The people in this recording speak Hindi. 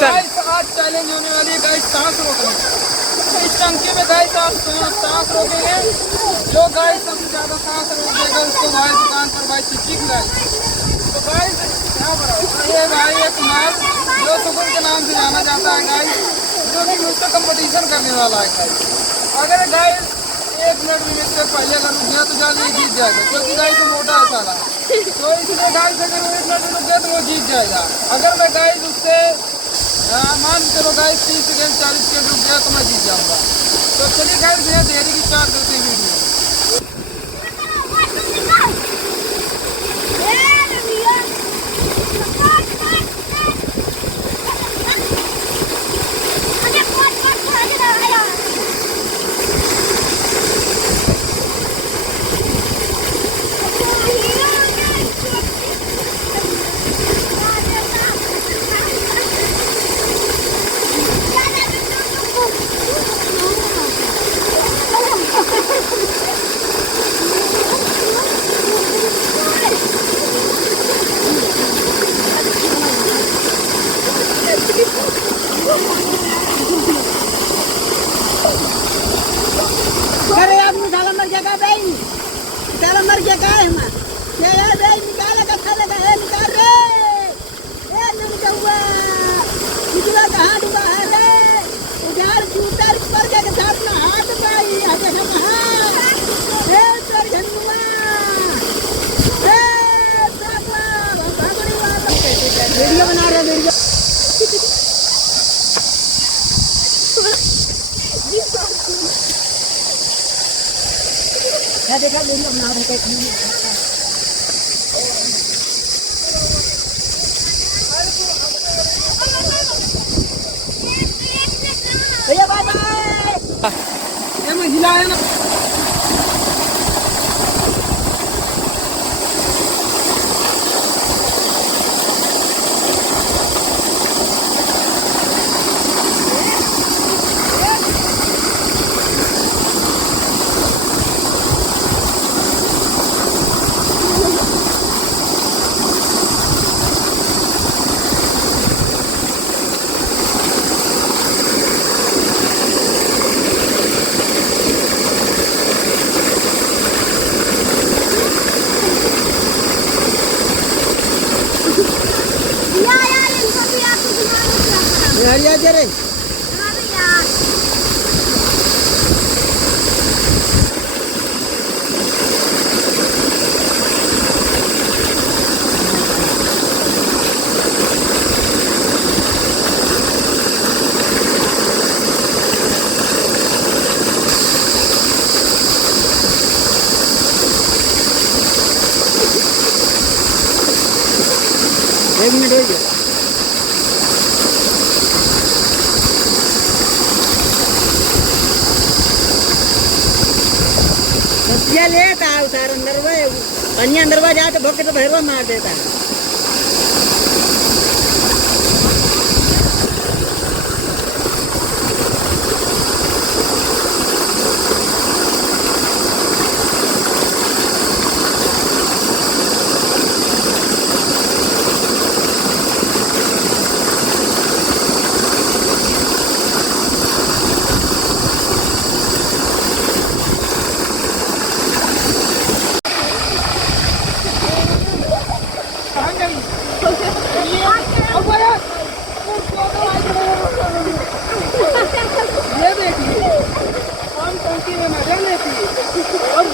मिशन। आज चैलेंज होने वाली है गाइस सांस रोकने। इस टंकी में गाइस आप सांस रोकेंगे, जो गाइस सबसे ज्यादा सांस रोक देगा उसको भाई दुकान पर भाई चिट्ठी खिलाएगी। तो गाइस ये भाई एक कुमार जो सुकुन के नाम से जाना जाता है गाइस, जो कि मुझसे कंपटीशन करने वाला है गाइस। अगर गाइस 1 मिनट में से पहले अगर रुक गया तो जान ये जीत जाएगा, क्योंकि गाइस वो मोटा है साला। तो इसलिए गाइस अगर वो 1 मिनट में रुक गया तो वो जीत जाएगा। अगर मैं गाइस उससे मान चलो गाइस 30 सेकंड 40 सेकंड रुक गया तो मैं जीत जाऊंगा। तो चलिए गाइस बिना देरी की स्टार्ट करते हैं वीडियो। अरे आप निकाला मर गया भाई, निकाला मर गया है मैं ये भाई निकाला कैसा लगा है, निकाल रे ए नहीं हुआ निकला कहां डूबा है रे यार, जूतर पर के साथ ना हाथ भाई आगे हम हां ए सर झनुआ ए बाबा भागड़ी वाला वीडियो बना रहे वीडियो। देखा वीडियो बना रहे थे भैया, बाय बाय। ये मैं हिलाया ना यार जरे एक मिनट हो गया। बच्चिया लेट आ उतार अंदर कन्या अंदर जा तो भोके तो भैरवा मार देता है। ये देखिए हम टंकी में मजा लेती और